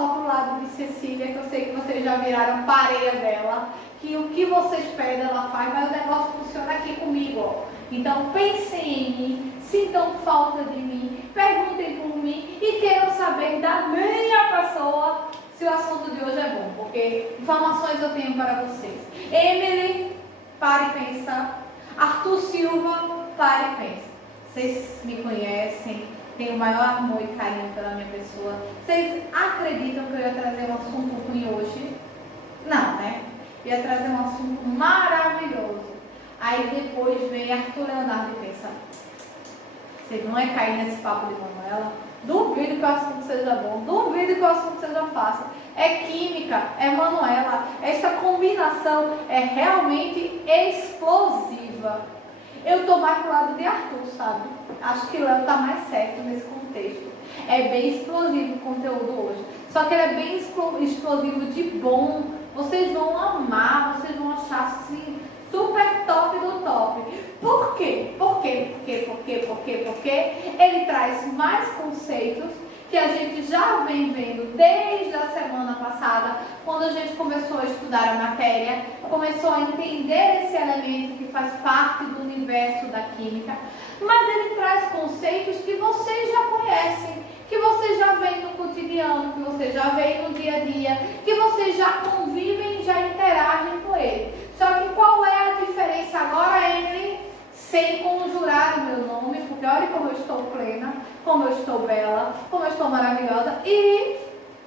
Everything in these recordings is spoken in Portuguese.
só pro lado de Cecília, que eu sei que vocês já viraram pareia dela, que o que vocês pedem ela faz, mas o negócio funciona aqui comigo, ó. Então pensem em mim, sintam falta de mim, perguntem por mim e queiram saber da minha pessoa se o assunto de hoje é bom, porque informações eu tenho para vocês. Emily, pare e pensa. Arthur Silva, pare e pensa. Vocês me conhecem, tenho o maior amor e carinho pela minha pessoa. Vocês acreditam que eu ia trazer um assunto ruim hoje? Não, né? Eu ia trazer um assunto maravilhoso. Aí depois vem Arthur Leonardo e pensa, vocês não é cair nesse papo de Manuela? Duvido que o assunto seja bom, duvido que o assunto seja fácil. É química, é Manuela. Essa combinação é realmente explosiva. Eu tô mais pro lado de Arthur, sabe? Acho que Léo tá mais certo nesse contexto. É bem explosivo o conteúdo hoje. Só que ele é bem explosivo de bom. Vocês vão amar, vocês vão achar assim, super top do top. Por quê? Porque ele traz mais conceitos que a gente já vem vendo desde a semana passada, quando a gente começou a estudar a matéria, começou a entender esse elemento que faz parte do universo da química, mas ele traz conceitos que vocês já conhecem, que vocês já veem no cotidiano, que vocês já veem no dia a dia, que vocês já convivem e já interagem com ele. Só que qual é a diferença agora entre, sem conjurar o meu nome, porque olha como eu estou plena, como eu estou bela, como eu estou maravilhosa e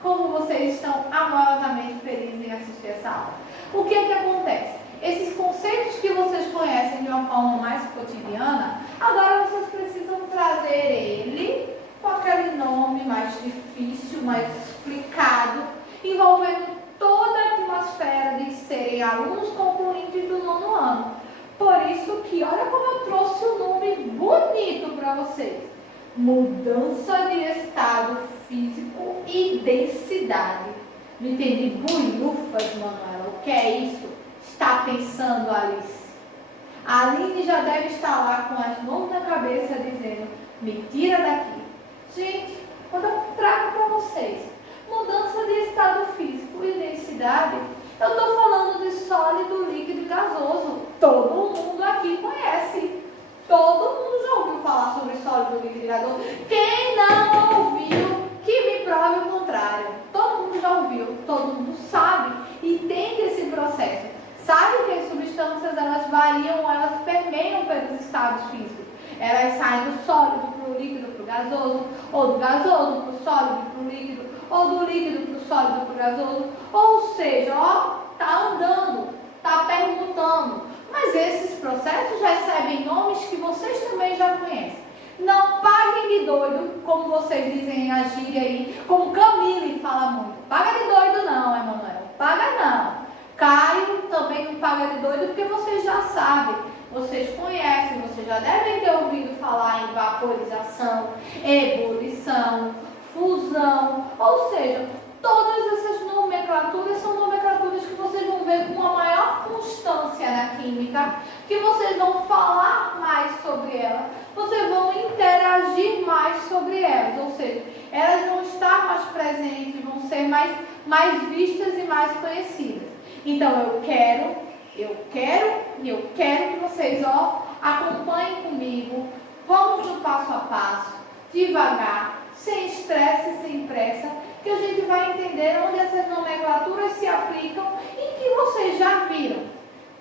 como vocês estão amorosamente felizes em assistir essa aula. O que é que acontece? Esses conceitos que vocês conhecem de uma forma mais cotidiana, agora vocês precisam trazer ele com aquele nome mais difícil, mais explicado, envolvendo toda a atmosfera de serem alunos concluintes do 9º ano. Por isso que, olha como eu trouxe um nome bonito para vocês. Mudança de estado físico e densidade. Me entendi? Buiufas, Manuela. O que é isso? Está pensando, Alice? A Aline já deve estar lá com as mãos na cabeça dizendo, me tira daqui. Gente, quando eu trago para vocês mudança de estado físico e densidade, eu estou falando de sólido, líquido e gasoso. Todo mundo aqui conhece. Todo mundo já ouviu falar sobre sólido, líquido e gasoso. Quem não ouviu, que me prove o contrário. Todo mundo já ouviu, todo mundo sabe, entende esse processo. Sabe que as substâncias, elas variam, elas permeiam pelos estados físicos. Elas saem do sólido para o líquido, para o gasoso, ou do gasoso para o sólido, para o líquido, ou do líquido para o sólido, para o gasoso. Ou seja, ó, tá andando, tá perguntando. Mas esses processos recebem nomes que vocês também já conhecem. Não paguem de doido, como vocês dizem a gíria aí, como Camille fala muito. Paga de doido não, Emanuel, paga não. Caio também não paga de doido porque vocês já sabem, vocês conhecem, vocês já devem ter ouvido falar em vaporização, ebulição, fusão, ou seja, todas essas nomenclaturas são nomenclaturas que vocês vão ver com uma maior constância na química, que vocês vão falar mais sobre elas, vocês vão interagir mais sobre elas, ou seja, elas vão estar mais presentes, vão ser mais vistas e mais conhecidas. Então eu quero que vocês, ó, acompanhem comigo, vamos no passo a passo, devagar, sem estresse e sem pressa, que a gente vai entender onde essas nomenclaturas se aplicam e que vocês já viram,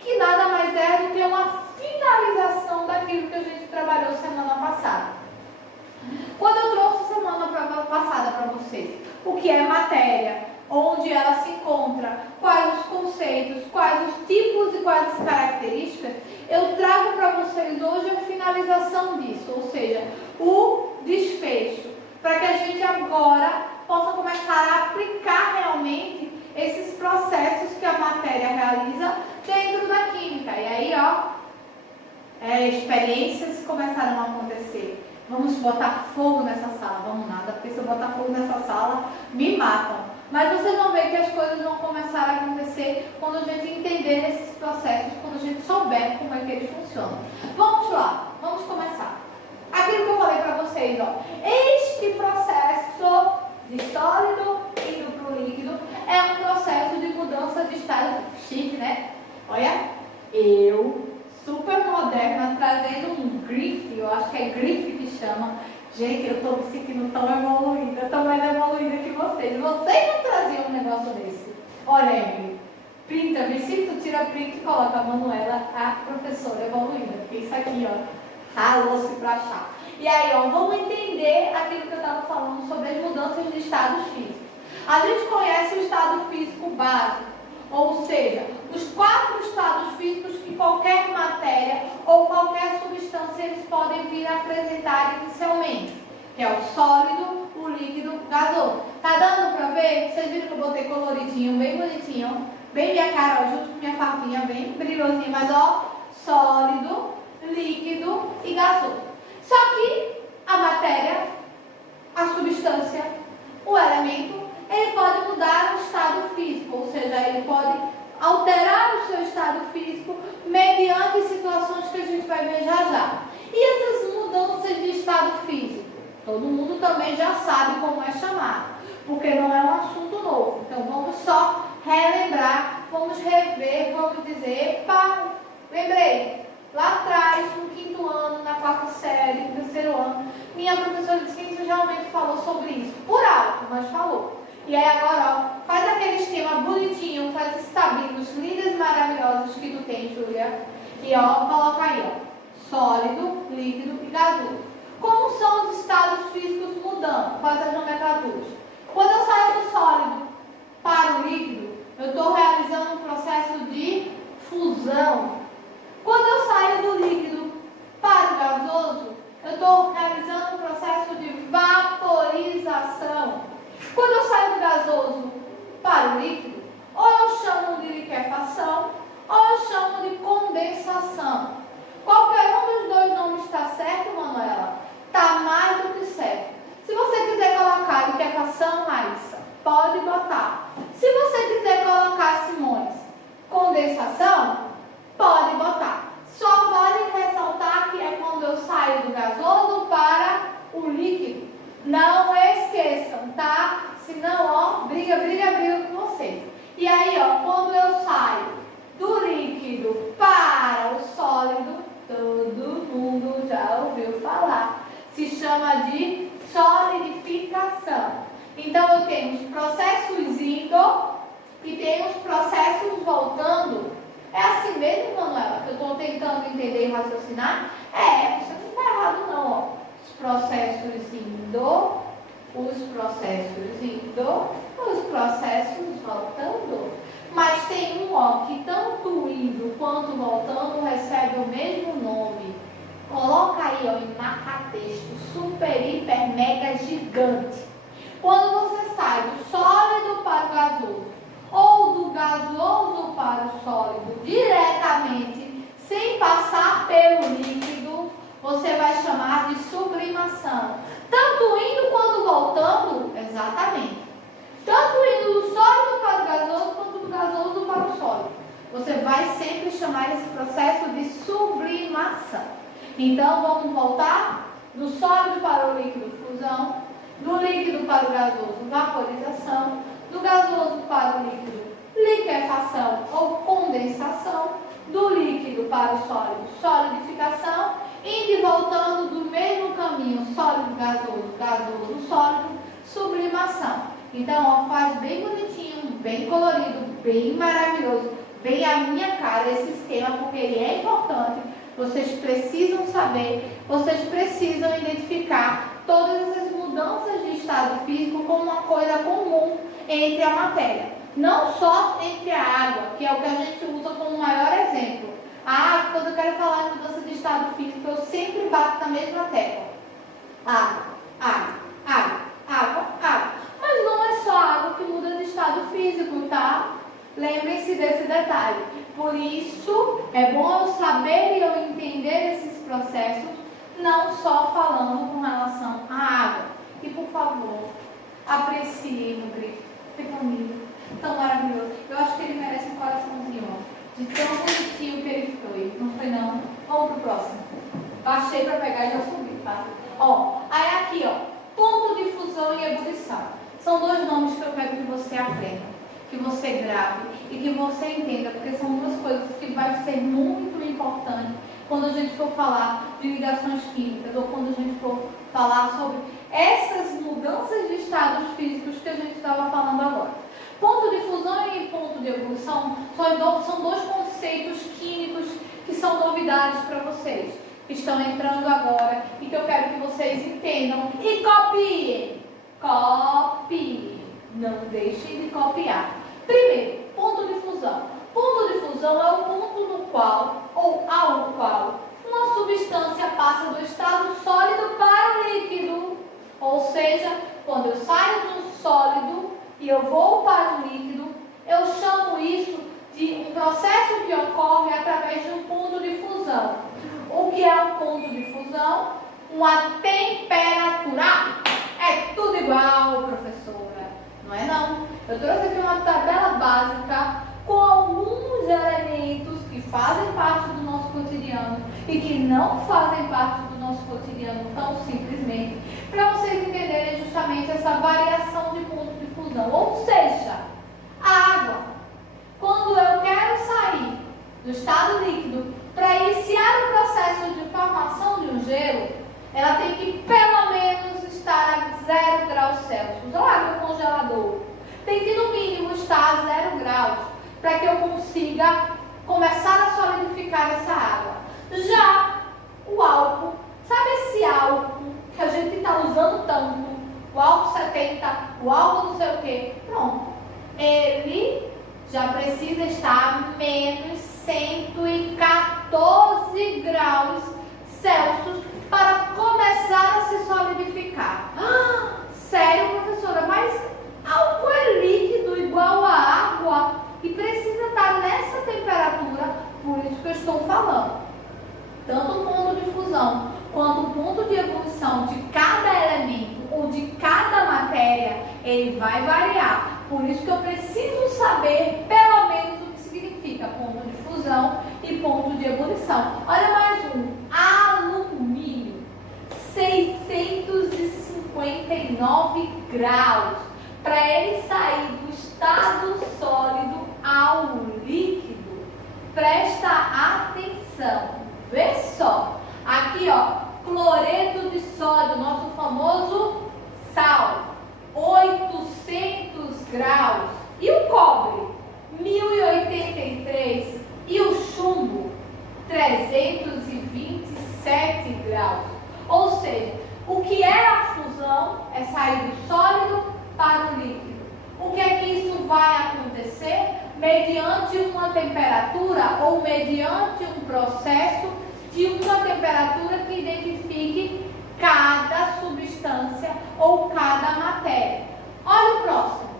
que nada mais é do que uma finalização daquilo que a gente trabalhou semana passada. Quando eu trouxe semana passada para vocês o que é matéria, onde ela se encontra, quais os conceitos, quais os tipos e quais as características, eu trago para vocês hoje a finalização disso, ou seja, o desfecho, para que a gente agora possa começar a aplicar realmente esses processos que a matéria realiza dentro da química. E aí, ó, experiências começaram a acontecer. Vamos botar fogo nessa sala, vamos nada, porque se eu botar fogo nessa sala, me matam. Mas vocês vão ver que as coisas vão começar a acontecer quando a gente entender esses processos, quando a gente souber como é que eles funcionam. Vamos lá, vamos começar. Aquilo que eu falei para vocês, ó, este processo de sólido indo para o chama. Gente, eu estou me sentindo tão evoluída, tão mais evoluída que vocês. Vocês não traziam um negócio desse. Olha, Emily, printa, vê se tu tira print e coloca a Manuela, a professora evoluída. Porque isso aqui, ó, ralou-se pra achar. E aí, ó, vamos entender aquilo que eu estava falando sobre as mudanças de estados físicos. A gente conhece o estado físico básico, ou seja, os 4 estados físicos que qualquer matéria ou qualquer substância eles podem vir a apresentar inicialmente, que é o sólido, o líquido, o gasoso. Tá dando para ver? Vocês viram que eu botei coloridinho, bem bonitinho, bem minha cara, ó, junto com minha fardinha, bem brilhosinha, mas ó, sólido, líquido e gasoso. Só que a matéria, a substância, o elemento, ele pode mudar o estado físico, ou seja, ele pode alterar o seu estado físico mediante situações que a gente vai ver já já. E essas mudanças de estado físico? Todo mundo também já sabe como é chamado, porque não é um assunto novo. Então vamos só relembrar, vamos rever, vamos dizer, epa, lembrei. Lá atrás, no 5º ano, na 4ª série, no 3º ano, minha professora de ciências realmente falou sobre isso. Por alto, mas falou. E aí agora, ó, faz aquele esquema bonitinho, faz esses tabuinhos lindos e maravilhosos que tu tem, Júlia. E ó, coloca aí, ó, sólido, líquido e gasoso. Como são os estados físicos mudando? Quais as nomenclaturas? Quando eu saio do sólido para o líquido, eu estou realizando um processo de fusão. Quando eu saio do líquido para o gasoso, eu estou realizando um processo de vaporização. Quando eu saio do gasoso para o líquido, ou eu chamo de liquefação, ou eu chamo de condensação. Qualquer um dos dois nomes está certo, Manuela? Está mais do que certo. Se você quiser colocar liquefação, Raíssa, pode botar. Se você quiser colocar, Simões, condensação, pode botar. Só vale ressaltar que é quando eu saio do gasoso para o líquido. Não esqueçam, tá? Senão, ó, briga com vocês. E aí, ó, quando eu saio do líquido para o sólido, todo mundo já ouviu falar. Se chama de solidificação. Então, eu tenho os processos indo e tenho os processos voltando. É assim mesmo, Manuela, que eu estou tentando entender e raciocinar? É, você não está errado não, ó. Os processos indo, os processos voltando. Mas tem um, ó, que tanto indo quanto voltando recebe o mesmo nome. Coloca aí, ó, em marca-texto, super, hiper, mega, gigante. Quando você sai do sólido para o gasoso, ou do gasoso para o sólido diretamente, sem passar pelo líquido, você vai chamar de sublimação. Tanto indo quanto voltando, exatamente. Tanto indo do sólido para o gasoso, quanto do gasoso para o sólido. Você vai sempre chamar esse processo de sublimação. Então, vamos voltar do sólido para o líquido, fusão, do líquido para o gasoso, vaporização, do gasoso para o líquido, liquefação ou condensação, do líquido para o sólido, solidificação, indo e voltando do mesmo caminho, sólido, gasoso, gasoso, sólido, sublimação. Então, ó, faz bem bonitinho, bem colorido, bem maravilhoso, bem a minha cara esse esquema, porque ele é importante. Vocês precisam saber, vocês precisam identificar todas essas mudanças de estado físico como uma coisa comum entre a matéria. Não só entre a água, que é o que a gente usa como maior exemplo. A água, quando eu quero falar de mudança de estado físico, eu sempre bato na mesma tecla. Água, água, água, água, água. Mas não é só a água que muda de estado físico, tá? Lembrem-se desse detalhe. Por isso, é bom eu saber e eu entender esses processos, não só falando com relação à água. E, por favor, aprecie no grifo. Foi tão lindo, tão maravilhoso. Eu acho que ele merece um coraçãozinho, ó, de tão bonitinho que ele foi. Não foi, não? Vamos pro próximo. Baixei para pegar e já subi, tá? Ó, aí aqui, ó, ponto de fusão e ebulição. São dois nomes que eu quero que você aprenda, que você grave e que você entenda, porque são duas coisas que vai ser muito importante quando a gente for falar de ligações químicas ou quando a gente for falar sobre essas mudanças de estados físicos que a gente estava falando agora. Ponto de fusão e ponto de ebulição são dois conceitos químicos que são novidades para vocês, que estão entrando agora e que eu quero que vocês entendam e copiem. Copiem. Não deixem de copiar. Primeiro, ponto de fusão. Ponto de fusão é o ponto no qual, ou ao qual, uma substância passa do estado sólido para o líquido. Ou seja, quando eu saio de um sólido e eu vou para o líquido, eu chamo isso de um processo que ocorre através de um ponto de fusão. O que é um ponto de fusão? Uma temperatura. É tudo igual, professora. Não é não. Eu trouxe aqui uma tabela básica com alguns elementos que fazem parte do nosso cotidiano e que não fazem parte do nosso cotidiano tão simplesmente, para vocês entenderem justamente essa variação de ponto de fusão. Ou seja, a água, quando eu quero sair do estado líquido para iniciar o processo de formação de um gelo, ela tem que pelo menos estar a 0 graus Celsius. Ou água no congelador tem que no mínimo estar a 0 graus para que eu consiga começar a solidificar essa água. Já o álcool, sabe esse álcool que a gente está usando tanto, o álcool 70, o álcool não sei o que, pronto, ele já precisa estar a menos 114 graus Celsius para começar a se solidificar. Sério, professora, mas álcool é líquido igual a água e precisa estar nessa temperatura, por isso que eu estou falando. Tanto o ponto de fusão quanto o ponto de ebulição de cada elemento ou de cada matéria, ele vai variar. Por isso que eu preciso saber pelo menos o que significa ponto de fusão e ponto de ebulição. Olha mais um, alumínio, 659 graus. Para ele sair do estado sólido ao líquido, presta atenção. Vê só, aqui ó, cloreto de sódio, nosso famoso sal, 800 graus. E o cobre, 1083. E o chumbo, 327 graus. Ou seja, o que é a fusão é sair do sólido para o líquido. O que é que isso vai acontecer? Mediante uma temperatura ou mediante um processo de uma temperatura que identifique cada substância ou cada matéria. Olha o próximo.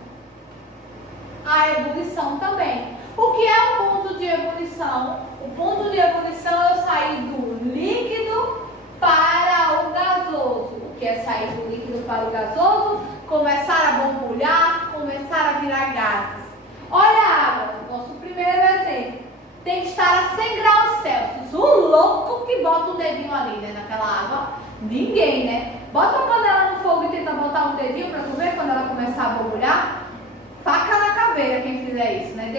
A ebulição também. O que é o ponto de ebulição? O ponto de ebulição é eu sair do líquido para o gasoso. O que é sair do líquido para o gasoso? Começar a borbulhar, começar a virar gases. Olha a água, nosso primeiro exemplo. Tem que estar a 100 graus Celsius. O louco que bota o dedinho ali, né, naquela água. Ninguém, né? Bota a panela no fogo e tenta botar um dedinho para tu ver quando ela começar a borbulhar. Faca na caveira quem fizer isso, né? O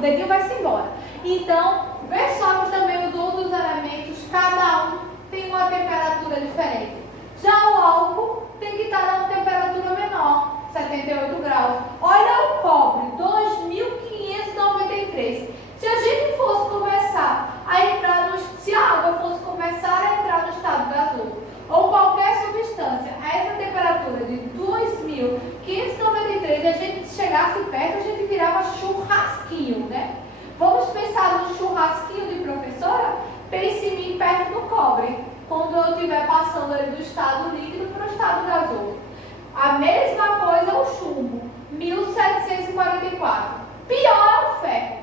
dedinho vai se embora. Então, vê só que também os outros elementos, cada um tem uma temperatura diferente. Já o álcool tem que estar a uma temperatura menor, 78 graus. Olha o cobre, 2593. Se a gente fosse começar a entrar se a água fosse começar a entrar no estado gasoso, ou qualquer substância, a essa temperatura de 2593, e a gente chegasse perto, a gente virava churrasquinho, né? Vamos pensar no churrasquinho de professora? Pense em mim perto do cobre, quando eu estiver passando ali do estado líquido para o estado gasoso. A mesma coisa é o chumbo, 1744. Pior é o ferro.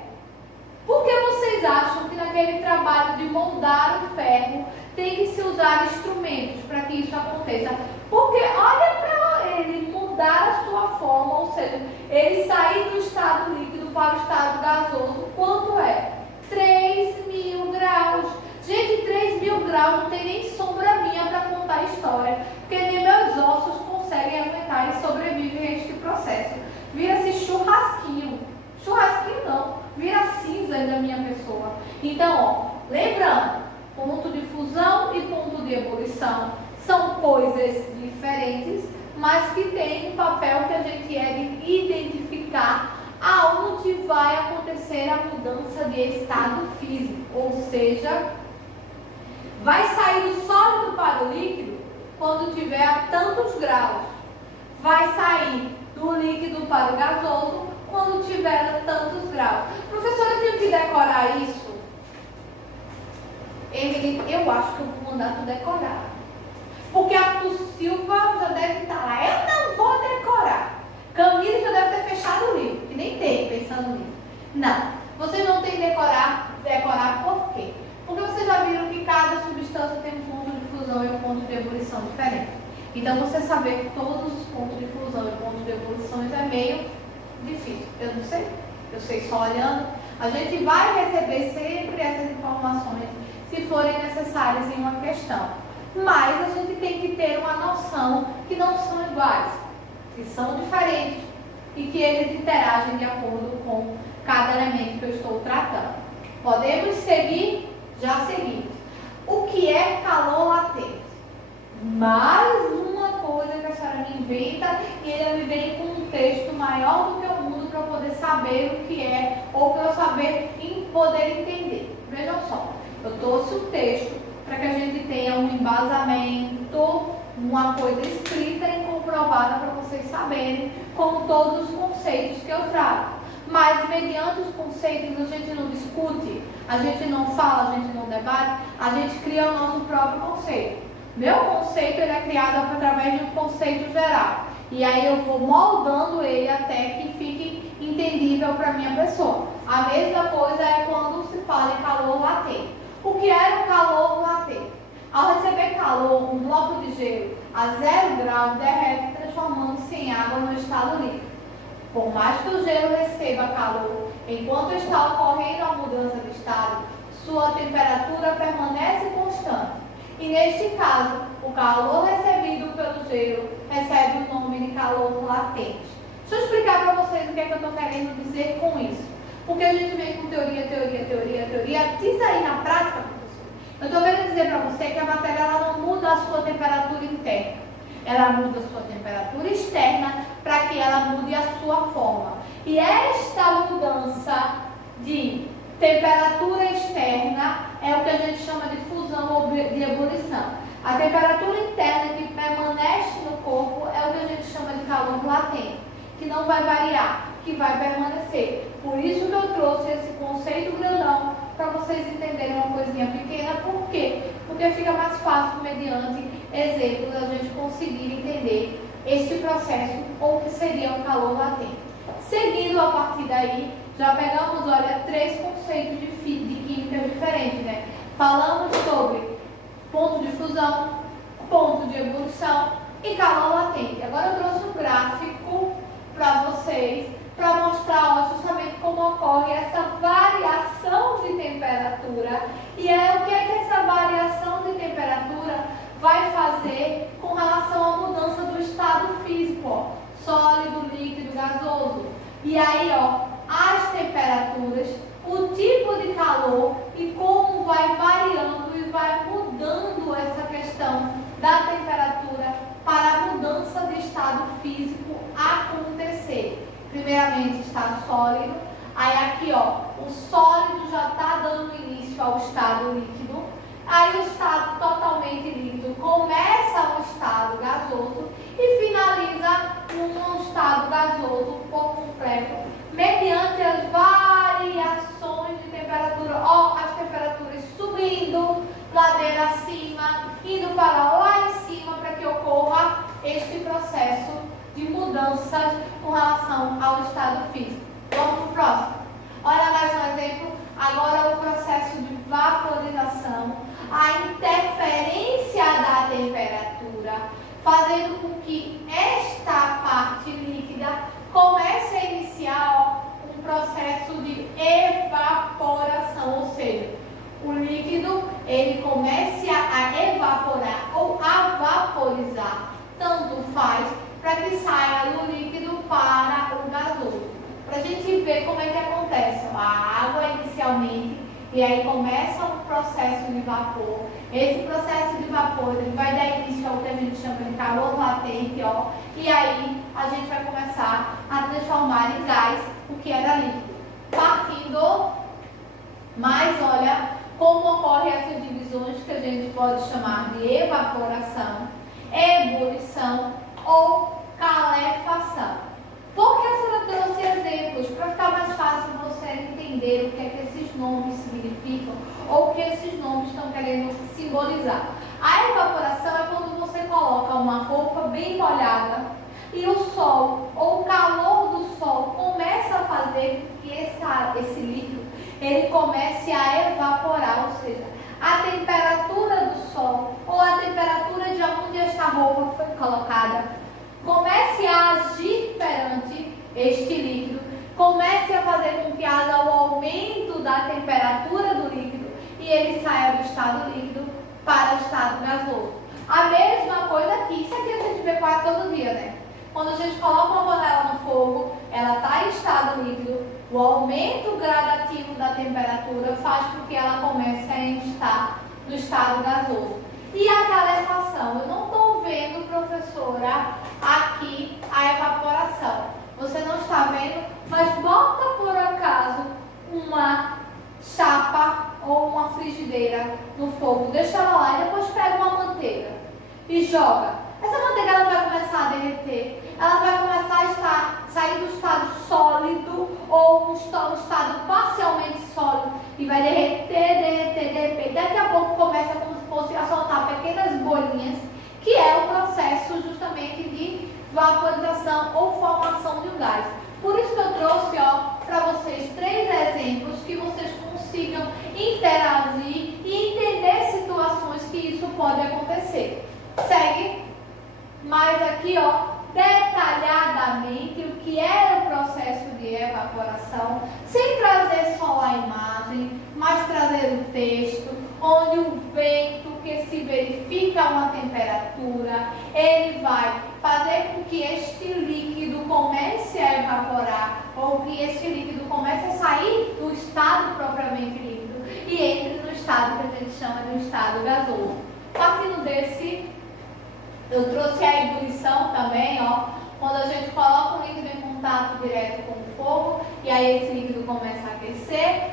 Por que vocês acham que naquele trabalho de moldar o ferro tem que se usar instrumentos para que isso aconteça? Porque olha para ele mudar a sua forma, ou seja, ele sair do estado líquido para o estado gasoso, quanto é? 3.000 graus. Gente, 3.000 graus não tem nem sombra minha para contar a história, porque nem meus ossos conseguem aguentar e sobrevivem a este processo. Vira-se churrasquinho. Churrasquinho não, vira cinza da minha pessoa. Então, ó, lembrando, ponto de fusão e ponto de ebulição São coisas diferentes, mas que têm um papel que a gente é de identificar aonde vai acontecer a mudança de estado físico, ou seja, vai sair do sólido para o líquido quando tiver a tantos graus, vai sair do líquido para o gasoso quando tiver a tantos graus. Professora, eu tenho que decorar isso? Emily, eu acho que eu vou mandar tu decorar. Porque a Tu Silva já deve estar lá. Eu não vou decorar. Camila já deve ter fechado o livro, que nem tem, pensando nisso. Não, vocês não têm que decorar por quê? Porque vocês já viram que cada substância tem um ponto de fusão e um ponto de ebulição diferente. Então, você saber todos os pontos de fusão e pontos de ebulição é meio difícil. Eu não sei, eu sei só olhando. A gente vai receber sempre essas informações se forem necessárias em uma questão. Mas a gente tem que ter uma noção que não são iguais, que são diferentes e que eles interagem de acordo com cada elemento que eu estou tratando. Podemos seguir? Já seguimos. O que é calor latente? Mais uma coisa que a senhora me inventa e ele me vem com um texto maior do que o mundo para eu poder saber o que é ou para eu saber e poder entender. Vejam só, eu trouxe um texto para que a gente tenha um embasamento, uma coisa escrita e comprovada para vocês saberem com todos os conceitos que eu trago. Mas mediante os conceitos a gente não discute, a gente não fala, a gente não debate, a gente cria o nosso próprio conceito. Meu conceito ele é criado através de um conceito geral. E aí eu vou moldando ele até que fique entendível para a minha pessoa. A mesma coisa é quando se fala em calor latente. O que é o calor latente? Ao receber calor, um bloco de gelo a 0 graus derrete, transformando-se em água no estado líquido. Por mais que o gelo receba calor, enquanto está ocorrendo a mudança de estado, sua temperatura permanece constante. E neste caso, o calor recebido pelo gelo recebe o nome de calor latente. Deixa eu explicar para vocês o que é que eu estou querendo dizer com isso. Porque a gente vem com teoria. Diz aí na prática, professor. Eu estou querendo dizer para você que a matéria ela não muda a sua temperatura interna. Ela muda a sua temperatura externa para que ela mude a sua forma. E esta mudança de temperatura externa é o que a gente chama de fusão ou de ebulição. A temperatura interna que permanece no corpo é o que a gente chama de calor latente, que não vai variar, que vai permanecer. Por isso que eu trouxe esse conceito grandão para vocês entenderem uma coisinha pequena. Por quê? Porque fica mais fácil, mediante exemplos, a gente conseguir entender este processo ou que seria um calor latente. Seguindo a partir daí, já pegamos, olha, 3 conceitos de química diferentes, né? Falamos sobre ponto de fusão, ponto de ebulição e calor latente. Agora eu trouxe um gráfico para vocês, para mostrar justamente como ocorre essa variação de temperatura. E o que é que essa variação de temperatura vai fazer com relação à mudança do estado físico, ó, sólido, líquido, gasoso. E aí, ó, as temperaturas, o tipo de calor e como vai variando e vai mudando essa questão da temperatura para a mudança de estado físico acontecer. Primeiramente está sólido, aí aqui ó, o sólido já está dando início ao estado líquido, aí o estado totalmente líquido começa o estado gasoso e finaliza um estado gasoso por completo, mediante as variações de temperatura, ó, as temperaturas subindo, ladeira acima, indo para lá em cima para que ocorra este processo de mudanças com relação ao estado físico. Vamos para o próximo. Olha mais um exemplo. Agora o processo de vaporização, a interferência da temperatura, fazendo com que esta parte líquida comece a iniciar um processo de evaporação, ou seja, o líquido ele comece a evaporar ou a vaporizar, tanto faz, para que saia do líquido para o gasoso. Para a gente ver como é que acontece. A água inicialmente E aí começa um processo de vapor. Esse processo de vapor ele vai dar início ao que a gente chama de calor latente, ó. E aí a gente vai começar a transformar em gás o que era líquido. Partindo, mas olha como ocorrem essas divisões que a gente pode chamar de evaporação, ebulição ou calefação. Por que a senhora trouxe exemplos? Para ficar mais fácil você entender o que é que esses nomes significam ou o que esses nomes estão querendo simbolizar. A evaporação é quando você coloca uma roupa bem molhada e o sol ou o calor do sol começa a fazer com que esse líquido ele comece a evaporar, ou seja, a temperatura do sol ou a temperatura de onde esta roupa foi colocada comece a agir perante este líquido, comece a fazer com que haja o aumento da temperatura do líquido e ele saia do estado líquido para o estado gasoso. A mesma coisa aqui, isso aqui a gente vê quase todo dia, né? Quando a gente coloca uma panela no fogo, ela está em estado líquido, o aumento gradativo da temperatura faz com que ela comece a estar no estado gasoso. E a calefação? Eu não estou vendo, professora, aqui a evaporação. Você não está vendo, mas bota por acaso uma chapa ou uma frigideira no fogo, deixa ela lá e depois pega uma manteiga e joga. Essa manteiga ela vai começar a derreter, ela vai começar a sair do estado sólido ou um estado parcialmente sólido e vai derreter. Daqui a pouco começa como se fosse a soltar pequenas bolinhas, que é o processo justamente de vaporização ou formação de um gás. Por isso que eu trouxe para vocês 3 exemplos que vocês consigam interagir e entender situações que isso pode acontecer. Segue mais aqui, detalhadamente o que é o processo de evaporação, sem trazer só a imagem, mas trazer o texto, onde o vento que se verifica uma temperatura, ele vai fazer com que este líquido comece a evaporar, ou que este líquido comece a sair do estado propriamente líquido e entre no estado que a gente chama de um estado gasoso. Partindo desse, eu trouxe a ebulição também, quando a gente coloca o líquido em contato direto com o fogo, e aí esse líquido começa a aquecer,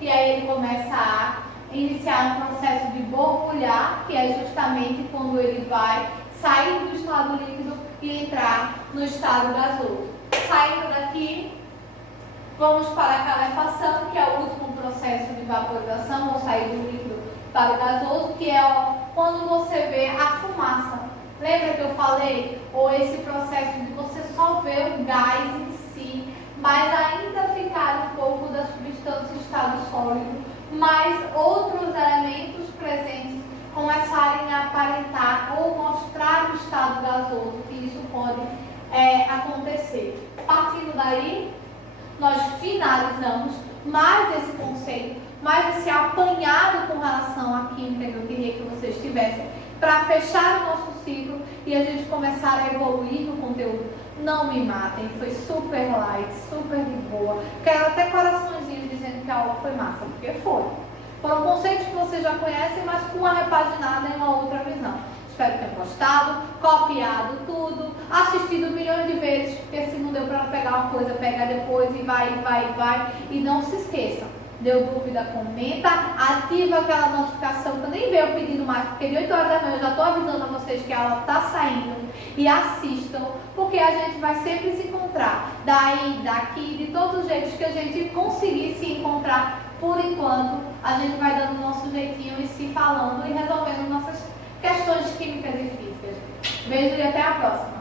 e aí ele começa a iniciar um processo de borbulhar, que é justamente quando ele vai sair do estado líquido e entrar no estado gasoso. Saindo daqui, vamos para a calefação, que é o último processo de vaporização, ou sair do líquido para o gasoso, que é quando você vê a fumaça. Lembra que eu falei? Ou esse processo de você só ver o gás em si, mas ainda ficar um pouco da substância em estado sólido, mas outros elementos presentes começarem a aparentar ou mostrar o estado gasoso, que isso pode acontecer. Partindo daí, nós finalizamos mais esse conceito, mais esse apanhado com relação à química que eu queria que vocês tivessem, para fechar o nosso ciclo e a gente começar a evoluir no conteúdo. Não me matem, foi super light, super de boa. Quero até coraçõezinhos dizendo que a aula foi massa, porque foi. Foram conceitos que vocês já conhecem, mas com uma repaginada e uma outra visão. Espero que tenham gostado, copiado tudo, assistido milhões de vezes, porque se não deu para pegar uma coisa, pega depois e vai. E não se esqueçam. Deu dúvida, comenta, ativa aquela notificação que eu nem veio pedindo mais, porque de 8 horas da manhã eu já estou avisando a vocês que a aula está saindo, e assistam, porque a gente vai sempre se encontrar, daí, daqui, de todos os jeitos que a gente conseguir se encontrar. Por enquanto, a gente vai dando o nosso jeitinho e se falando e resolvendo nossas questões químicas e físicas. Beijo e até a próxima.